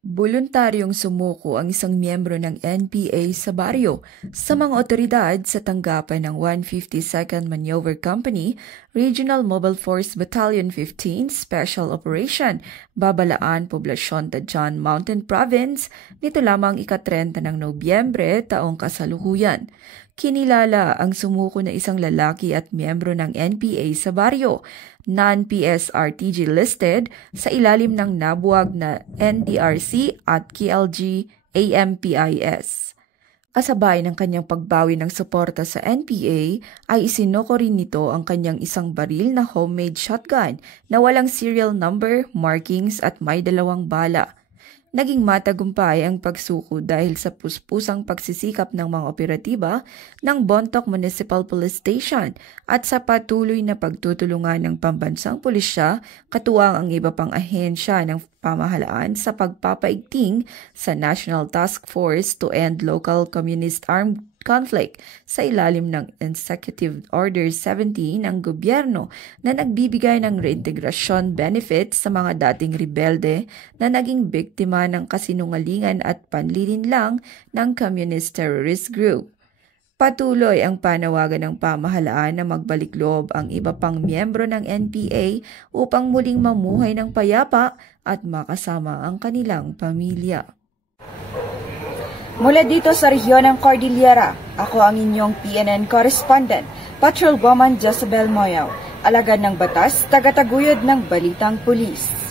Voluntaryong sumuko ang isang miyembro ng NPA sa baryo sa mga otoridad sa tanggapan ng 152nd Maneuver Company, Regional Mobile Force Battalion 15 Special Operation, Babalaan, Poblasyon Tadjan Mountain Province, nito lamang ika-30 ng Nobyembre taong kasalukuyan. Kinilala ang sumuko na isang lalaki at miyembro ng NPA sa baryo, non-PSRTG listed sa ilalim ng nabuwag na NDRC at KLG AMPIS. Kasabay ng kanyang pagbawi ng suporta sa NPA ay isinuko rin nito ang kanyang isang baril na homemade shotgun na walang serial number, markings at may 2 bala. Naging matagumpay ang pagsuko dahil sa puspusang pagsisikap ng mga operatiba ng Bontoc Municipal Police Station at sa patuloy na pagtutulungan ng pambansang pulisya katuwang ang iba pang ahensya ng pamahalaan sa pagpapaigting sa National Task Force to End Local Communist Armed Conflict sa ilalim ng Executive Order 17 ng gobyerno na nagbibigay ng reintegrasyon benefits sa mga dating rebelde na naging biktima ng kasinungalingan at panlilinlang ng Communist Terrorist Group. Patuloy ang panawagan ng pamahalaan na magbalik loob ang iba pang miyembro ng NPA upang muling mamuhay ng payapa at makasama ang kanilang pamilya. Mula dito sa rehiyon ng Cordillera, ako ang inyong PNN correspondent, Patrolwoman Jezebel Moyaw, alagad ng batas, tagataguyod ng Balitang Pulis.